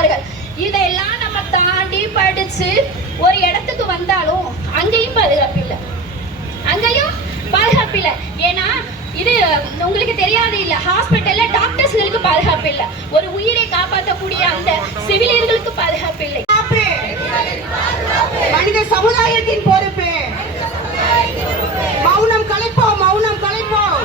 இருக்கிறார்கள். இதெல்லாம் நம்ம தாண்டி படிச்சு ஒரு இடத்துக்கு வந்தாலும் அங்கேயும் பாதுகாப்பு இல்லை, அங்கேயும் பாதுகாப்பு இல்லை. ஏன்னா இது உங்களுக்கு தெரியாது இல்ல, ஹாஸ்பிட்டல்ல டாக்டர்ஸ்களுக்கு பாதுகாப்பு இல்லை, ஒரு உயிரை காப்பாற்றக்கூடிய அந்த செவிலியர்களுக்கு பாதுகாப்பு இல்லை. மனித சமுதாயத்தின் பொறுப்பு. மௌனம் கலைப்போம், மௌனம் கலைப்போம்.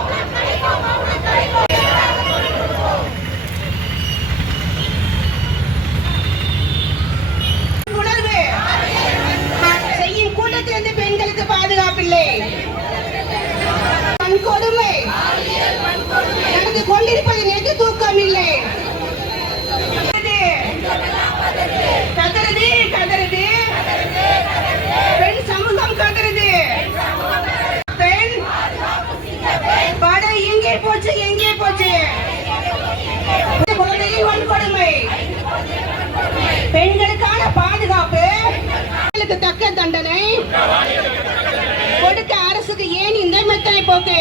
உணர்வு செய்யும் கூட்டத்திலிருந்து பெண்களுக்கு பாதுகாப்பில்லை. கொடுமை நடந்து கொண்டிருப்பது நெஞ்சு தூக்கம் இல்லை. கதறுது கதறுது பெண் சமூகம் கதறுது. பெண் படை எங்கே போச்சு, எங்கே போச்சு? குழந்தைகள் வன்கொடுமை, பெண்களுக்கான பாதுகாப்பு, தக்க தண்டனை கொடுக்க அரசுக்கு ஏன் இந்த மெத்தனை போக்கு?